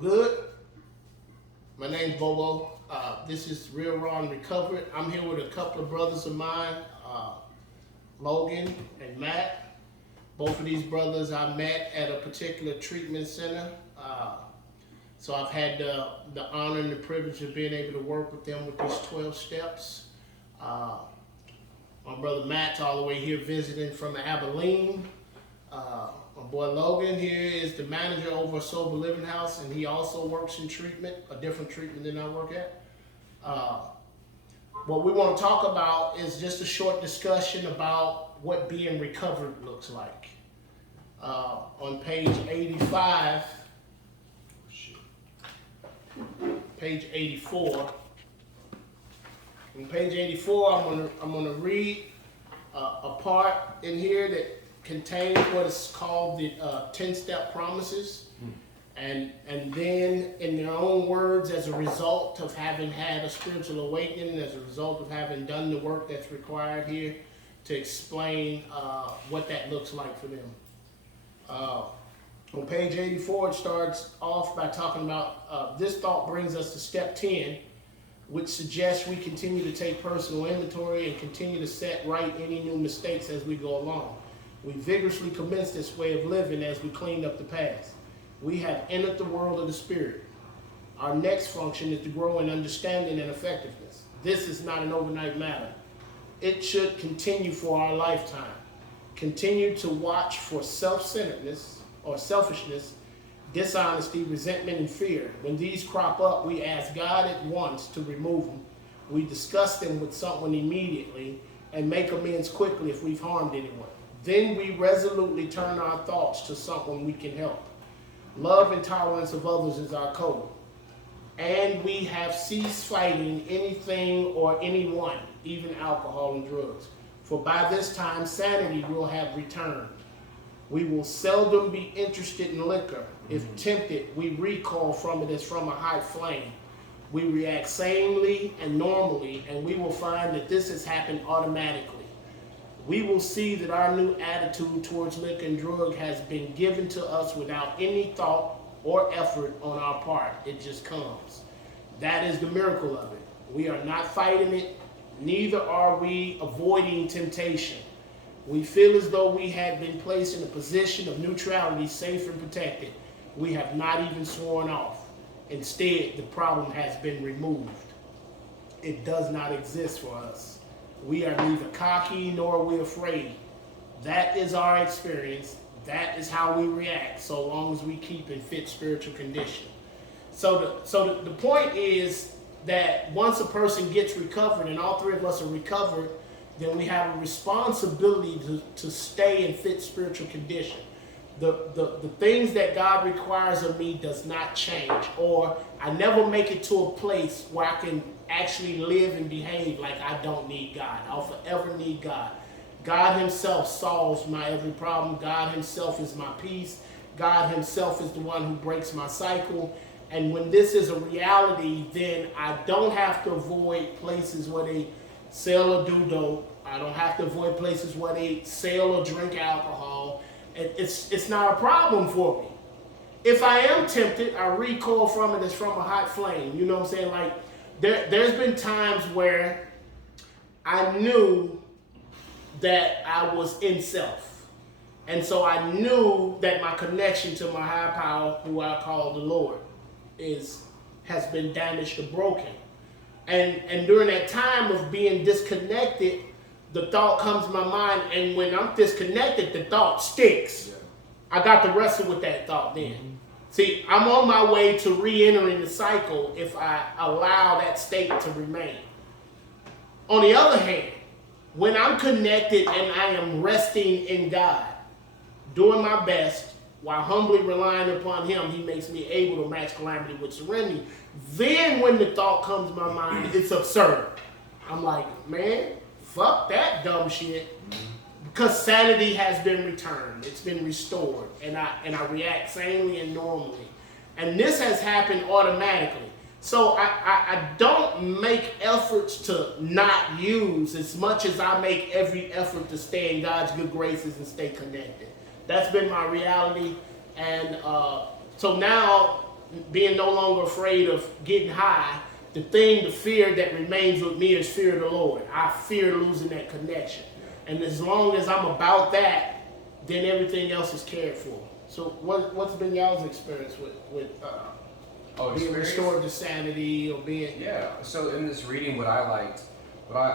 Good. My name's Bobo. This is Real Raw and Recovered. I'm here with a couple of brothers of mine, Logan and Matt. Both of these brothers I met at a particular treatment center. So I've had the honor and the privilege of being able to work with them with these 12 steps. My brother Matt's all the way here visiting from Abilene. My boy Logan here is the manager over a sober living house, and he also works in treatment, a different treatment than I work at. What we want to talk about is just a short discussion about what being recovered looks like. On page 85, page 84. On page 84, I'm gonna read a part in here that contains what is called the 10-step promises. And then in their own words, as a result of having had a spiritual awakening, as a result of having done the work that's required here, to explain what that looks like for them. On page 84, it starts off by talking about this thought brings us to step 10, which suggests we continue to take personal inventory and continue to set right any new mistakes as we go along. We vigorously commence this way of living as we clean up the past. We have entered the world of the Spirit. Our next function is to grow in understanding and effectiveness. This is not an overnight matter. It should continue for our lifetime. Continue to watch for self-centeredness or selfishness, dishonesty, resentment, and fear. When these crop up, we ask God at once to remove them. We discuss them with someone immediately and make amends quickly if we've harmed anyone. Then we resolutely turn our thoughts to someone we can help. Love and tolerance of others is our code. And we have ceased fighting anything or anyone, even alcohol and drugs. For by this time, sanity will have returned. We will seldom be interested in liquor. If tempted, we recoil from it as from a hot flame. We react sanely and normally, and we will find that this has happened automatically. We will see that our new attitude towards liquor and drug has been given to us without any thought or effort on our part. It just comes. That is the miracle of it. We are not fighting it, neither are we avoiding temptation. We feel as though we had been placed in a position of neutrality, safe and protected. We have not even sworn off. Instead, the problem has been removed. It does not exist for us. We are neither cocky nor are we afraid. That is our experience. That is how we react, so long as we keep in fit spiritual condition. So the point is that once a person gets recovered, and all three of us are recovered, then we have a responsibility to stay in fit spiritual condition. The things that God requires of me does not change, or I never make it to a place where I can actually live and behave like I don't need God. I'll forever need God. God himself solves my every problem. God himself is my peace. God himself is the one who breaks my cycle. And when this is a reality, then I don't have to avoid places where they sell or do dope. I don't have to avoid places where they sell or drink alcohol. It's not a problem for me. If I am tempted, I recoil from it as from a hot flame. You know what I'm saying? Like, there's been times where I knew that I was in self. And so I knew that my connection to my higher power, who I call the Lord, has been damaged or broken. And during that time of being disconnected, the thought comes to my mind, and when I'm disconnected, the thought sticks. Yeah. I got to wrestle with that thought then. Mm-hmm. See, I'm on my way to re-entering the cycle if I allow that state to remain. On the other hand, when I'm connected and I am resting in God, doing my best, while humbly relying upon him, he makes me able to match calamity with serenity. Then when the thought comes to my mind, it's absurd. I'm like, man, fuck that dumb shit. Because sanity has been returned. It's been restored. And I react sanely and normally. And this has happened automatically. So I don't make efforts to not use as much as I make every effort to stay in God's good graces and stay connected. That's been my reality. And so now being no longer afraid of getting high, the fear that remains with me is fear of the Lord. I fear losing that connection. And as long as I'm about that, then everything else is cared for. So what's been y'all's experience with being restored to sanity or being... Yeah, so in this reading, what I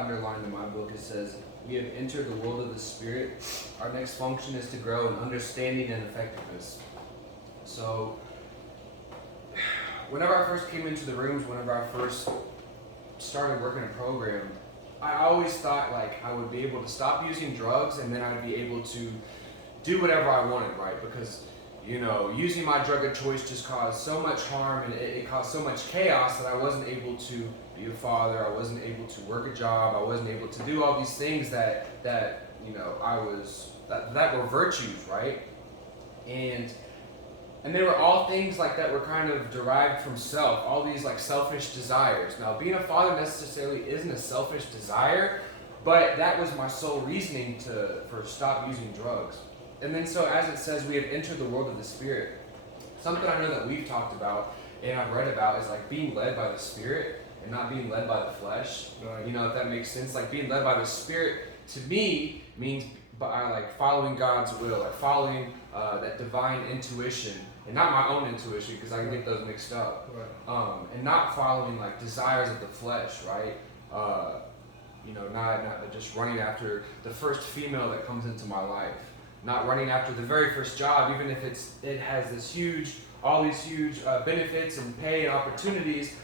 underlined in my book, it says, we have entered the world of the Spirit. Our next function is to grow in understanding and effectiveness. So, whenever I first came into the rooms, whenever I first started working a program, I always thought like I would be able to stop using drugs and then I'd be able to do whatever I wanted, right? Because, you know, using my drug of choice just caused so much harm and it caused so much chaos that I wasn't able to be a father, I wasn't able to work a job, I wasn't able to do all these things that you know, that were virtues, right? And they were all things like that were kind of derived from self, all these like selfish desires. Now, being a father necessarily isn't a selfish desire, but that was my sole reasoning for stop using drugs. And then so as it says, we have entered the world of the Spirit. Something I know that we've talked about and I've read about is like being led by the Spirit and not being led by the flesh. Right. You know, if that makes sense. Like being led by the Spirit to me means by like following God's will, like following that divine intuition, and not my own intuition because I can get those mixed up. Right. And not following like desires of the flesh, right? You know, not just running after the first female that comes into my life. Not running after the very first job, even if it has all these huge benefits and pay and opportunities.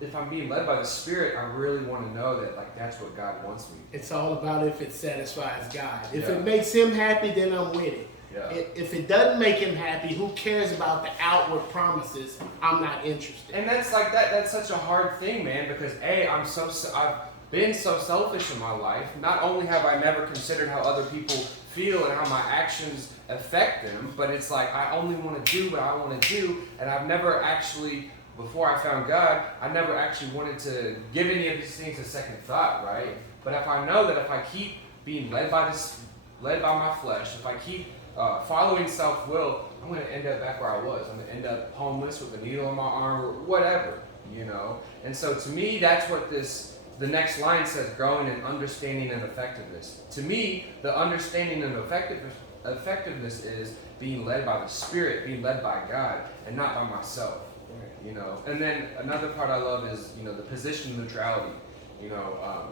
If I'm being led by the Spirit, I really want to know that like that's what God wants me. It's all about if it satisfies God. If it makes Him happy, then I'm with it. Yeah. If it doesn't make Him happy, who cares about the outward promises? I'm not interested. And that's like that's such a hard thing, man. Because I've been so selfish in my life. Not only have I never considered how other people feel and how my actions affect them, but it's like I only want to do what I want to do, and I've never actually. Before I found God, I never actually wanted to give any of these things a second thought, right? But if I know that if I keep being led by my flesh, if I keep following self-will, I'm going to end up back where I was. I'm going to end up homeless with a needle in my arm or whatever, you know? And so to me, that's what the next line says, growing in understanding and effectiveness. To me, the understanding and effectiveness is being led by the Spirit, being led by God, and not by myself. You know, and then another part I love is, you know, the position of neutrality. You know,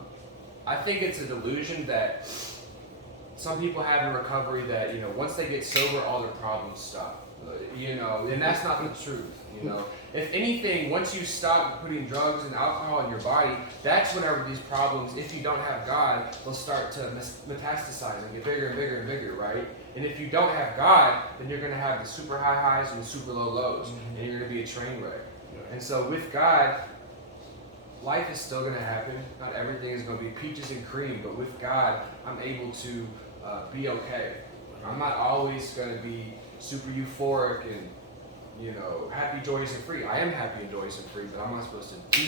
I think it's a delusion that some people have in recovery that, you know, once they get sober, all their problems stop. You know, and that's not the truth. You know, if anything, once you stop putting drugs and alcohol in your body, that's whenever these problems, if you don't have God, will start to metastasize and get bigger and bigger and bigger, right? And if you don't have God, then you're going to have the super high highs and the super low lows, and you're going to be a train wreck. And so with God, life is still going to happen. Not everything is going to be peaches and cream, but with God, I'm able to be okay. I'm not always going to be super euphoric and, you know, happy, joyous, and free. I am happy and joyous and free, but I'm not supposed to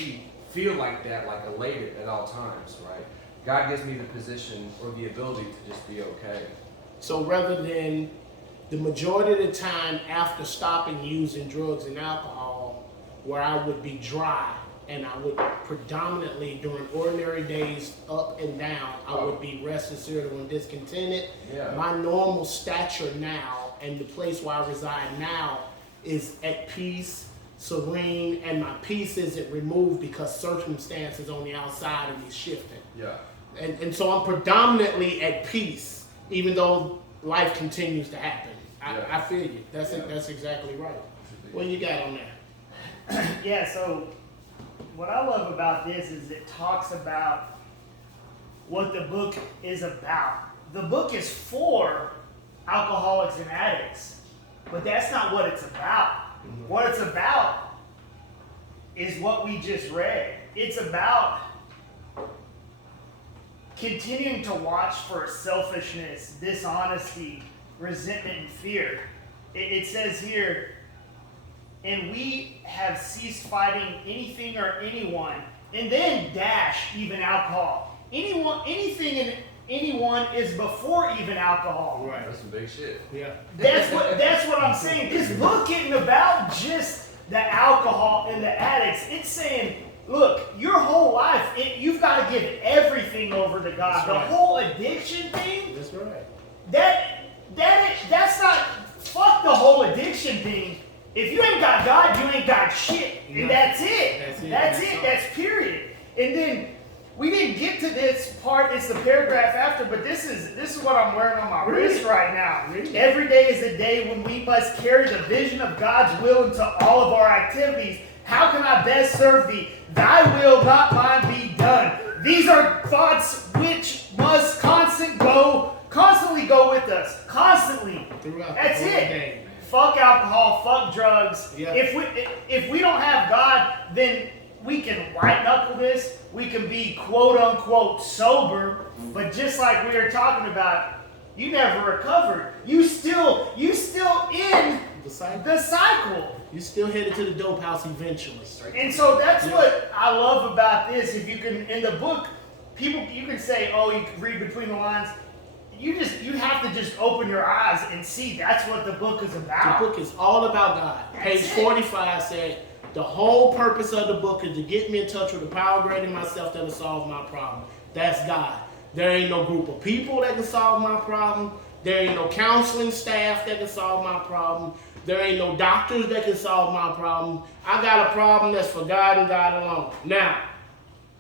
feel like that, like elated at all times, right? God gives me the position or the ability to just be okay. So rather than the majority of the time after stopping using drugs and alcohol, where I would be dry and I would predominantly during ordinary days up and down, I would be restless, irritable, and discontented. Yeah. My normal stature now and the place where I reside now is at peace, serene, and my peace isn't removed because circumstances on the outside of me shifting. Yeah. And so I'm predominantly at peace. Even though life continues to happen. I feel you. That's exactly right. What you got on there? Yeah, so what I love about this is it talks about what the book is about. The book is for alcoholics and addicts, but that's not what it's about. Mm-hmm. What it's about is what we just read. It's about continuing to watch for selfishness, dishonesty, resentment, and fear. It says here, and we have ceased fighting anything or anyone, and then dash even alcohol. Anything and anyone is before even alcohol. Right, that's some big shit. Yeah. That's what I'm saying. This book isn't about just the alcohol and the addicts. It's saying, look, your whole life, you've got to give everything over to God. The whole addiction thing. That's right. That's not. Fuck the whole addiction thing. If you ain't got God, you ain't got shit, and that's it. That's it. That's period. And then we didn't get to this part. It's the paragraph after, but this is what I'm wearing on my wrist right now. Every day is a day when we must carry the vision of God's will into all of our activities. How can I best serve thee? Thy will, not mine, be done. These are thoughts which must constantly go with us. Constantly. That's it. Day. Fuck alcohol, fuck drugs. Yeah. If we don't have God, then we can white knuckle this. We can be quote unquote sober, but just like we were talking about, you never recovered. You still in the cycle. You still headed to the dope house eventually. And so that's what I love about this. If you can, in the book, you can say, oh, you can read between the lines. You have to just open your eyes and see that's what the book is about. The book is all about God. Page 45 said, the whole purpose of the book is to get me in touch with the power greater than myself that will solve my problem. That's God. There ain't no group of people that can solve my problem. There ain't no counseling staff that can solve my problem. There ain't no doctors that can solve my problem. I got a problem that's for God and God alone. Now,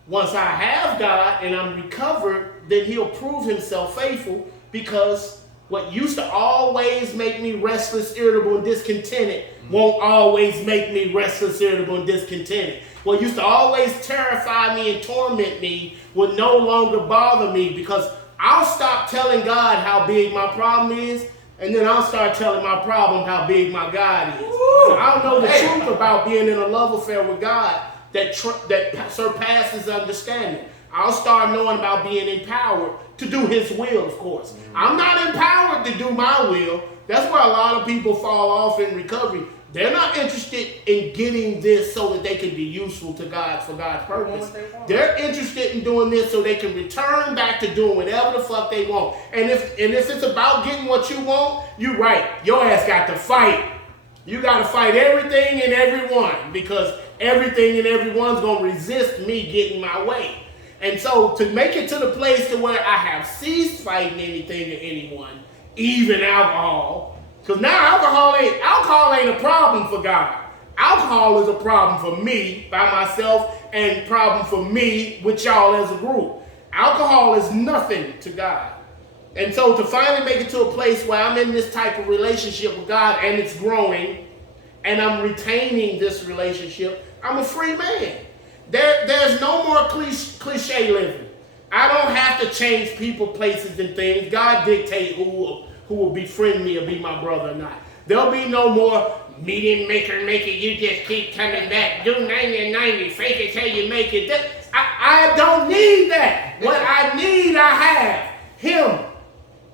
once I have God and I'm recovered, then he'll prove himself faithful, because what used to always make me restless, irritable, and discontented won't always make me restless, irritable, and discontented. What used to always terrify me and torment me will no longer bother me, because I'll stop telling God how big my problem is, and then I'll start telling my problem how big my God is. So I'll know the truth about being in a love affair with God that surpasses understanding. I'll start knowing about being empowered to do his will, of course. I'm not empowered to do my will. That's where a lot of people fall off in recovery. They're not interested in getting this so that they can be useful to God for God's purpose. They're interested in doing this so they can return back to doing whatever the fuck they want. And if it's about getting what you want, you're right. Your ass got to fight. You got to fight everything and everyone, because everything and everyone's going to resist me getting my way. And so to make it to the place to where I have ceased fighting anything or anyone, even alcohol, because now alcohol ain't a problem for God. Alcohol is a problem for me by myself, and problem for me with y'all as a group. Alcohol is nothing to God. And so to finally make it to a place where I'm in this type of relationship with God and it's growing, and I'm retaining this relationship, I'm a free man. There's no more cliche living. I don't have to change people, places, and things. God dictate who will befriend me or be my brother or not. There'll be no more me didn't make her make it, you just keep coming back. Do 90-90, fake it till you make it. I don't need that. What I need, I have. Him.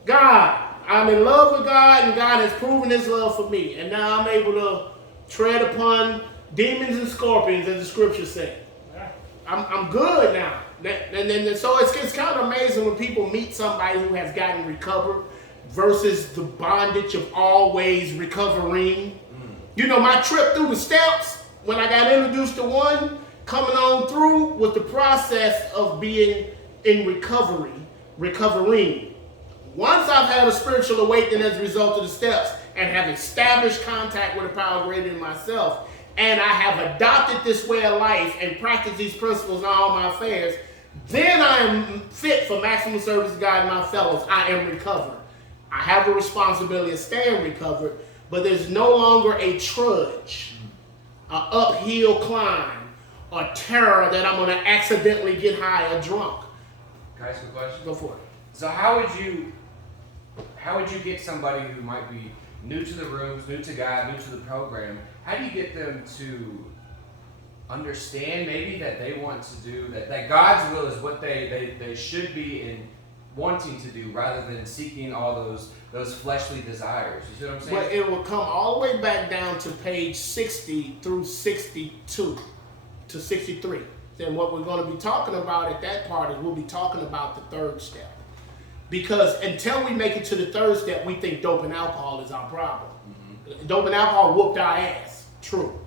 God. I'm in love with God, and God has proven his love for me. And now I'm able to tread upon demons and scorpions, as the scriptures say. I'm good now. And so it's kind of amazing when people meet somebody who has gotten recovered versus the bondage of always recovering. You know, my trip through the steps, when I got introduced to one, coming on through was the process of being in recovering. Once I've had a spiritual awakening as a result of the steps and have established contact with a power greater than myself, and I have adopted this way of life and practiced these principles in all my affairs, then I am fit for maximum service to God and my fellows. I am recovered. I have a responsibility of staying recovered, but there's no longer a trudge, an uphill climb, or terror that I'm going to accidentally get high or drunk. Can I ask you a question? Go for it. So how would you get somebody who might be new to the rooms, new to God, new to the program, how do you get them to understand maybe that they want to do, that God's will is what they should be in wanting to do, rather than seeking all those fleshly desires? You see what I'm saying? But it will come all the way back down to page 60 through 62 to 63. Then what we're going to be talking about at that part is we'll be talking about the third step. Because until we make it to the third step, we think dope and alcohol is our problem. Dope and alcohol whooped our ass. True.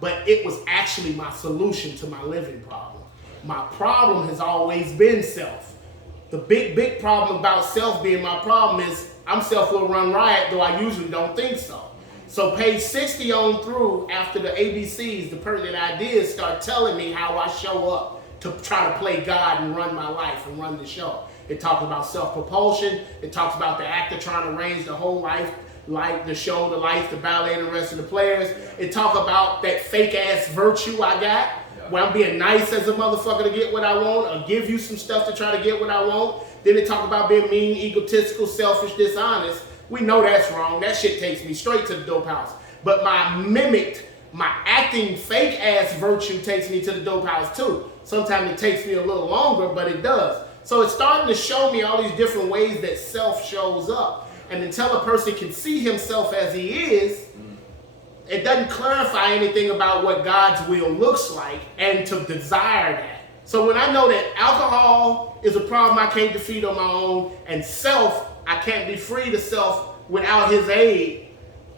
but it was actually my solution to my living problem. My problem has always been self. The big problem about self being my problem is I'm self will run riot, though I usually don't think so. So page 60 on through, after the ABCs, the pertinent ideas start telling me how I show up to try to play God and run my life and run the show. It talks about self-propulsion. It talks about the actor trying to arrange the whole life, like the show, the life, the ballet, and the rest of the players. It talk about that fake-ass virtue I got, where I'm being nice as a motherfucker to get what I want, or give you some stuff to try to get what I want. Then it talk about being mean, egotistical, selfish, dishonest. We know that's wrong. That shit takes me straight to the dope house. But my acting fake-ass virtue takes me to the dope house too. Sometimes it takes me a little longer, but it does. So it's starting to show me all these different ways that self shows up. And until a person can see himself as he is, it doesn't clarify anything about what God's will looks like and to desire that. So when I know that alcohol is a problem I can't defeat on my own, and self, I can't be free to self without his aid,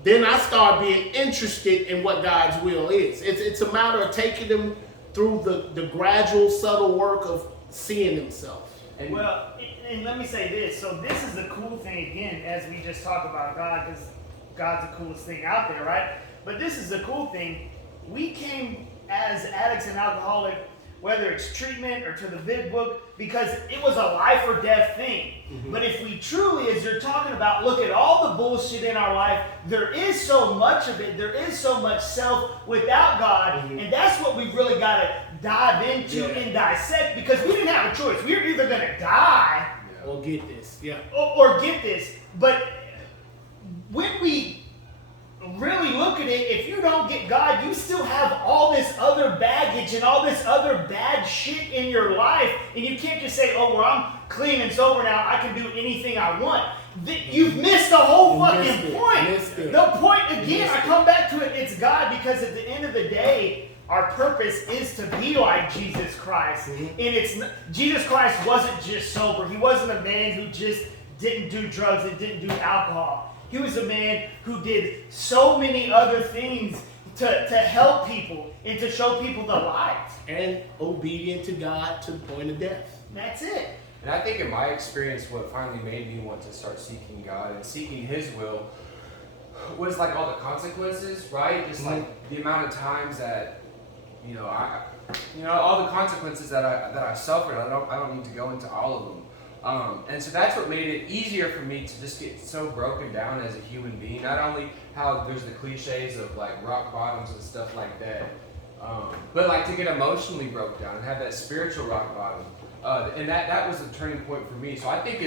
then I start being interested in what God's will is. It's a matter of taking them through the gradual, subtle work of seeing themselves. Well, and let me say this. So this is the cool thing, again, as we just talk about God, because God's the coolest thing out there, right? But this is the cool thing. We came as addicts and alcoholics, whether it's treatment or to the big book, because it was a life or death thing. Mm-hmm. But if we truly, as you're talking about, look at all the bullshit in our life, there is so much of it. There is so much self without God. Mm-hmm. And that's what we've really got to dive into and dissect, because we didn't have a choice. We were either going to die or get this. Or get this. But when we really look at it, if you don't get God, you still have all this other baggage and all this other bad shit in your life, and you can't just say, oh, well, I'm clean and sober now, I can do anything I want. You've missed the whole fucking point. The point, again, I come back to it, it's God, because at the end of the day, our purpose is to be like Jesus Christ. Mm-hmm. And Jesus Christ wasn't just sober. He wasn't a man who just didn't do drugs and didn't do alcohol. He was a man who did so many other things to help people and to show people the light. And obedient to God to the point of death. That's it. And I think in my experience, what finally made me want to start seeking God and seeking His will was like all the consequences, right? Just like the amount of times that, all the consequences that I suffered. I don't need to go into all of them. And so that's what made it easier for me to just get so broken down as a human being. Not only how there's the cliches of like rock bottoms and stuff like that, but like to get emotionally broke down and have that spiritual rock bottom. And that was the turning point for me. So I think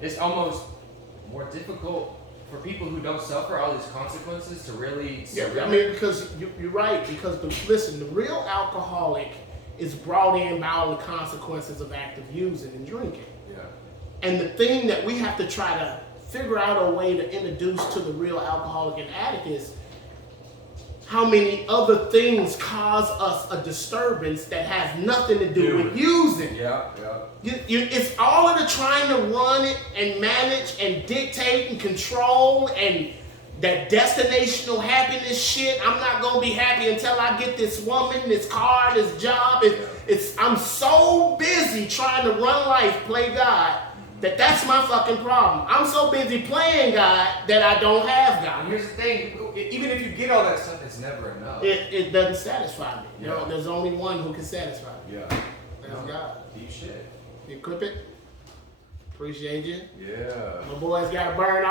it's almost more difficult for people who don't suffer all these consequences to really surrender. I mean, because you're right. Because the real alcoholic is brought in by all the consequences of active using and drinking. And the thing that we have to try to figure out a way to introduce to the real alcoholic and addict is how many other things cause us a disturbance that has nothing to do with using. It's all of the trying to run it and manage and dictate and control and that destinational happiness shit. I'm not going to be happy until I get this woman, this car, this job. I'm so busy trying to run life, play God, that's my fucking problem. I'm so busy playing God that I don't have God. And here's the thing, even if you get all that stuff, it's never enough. It doesn't satisfy me. You know, there's only one who can satisfy me. That's God. Deep shit. You clip it? Appreciate you. Yeah. My boys got to burn off.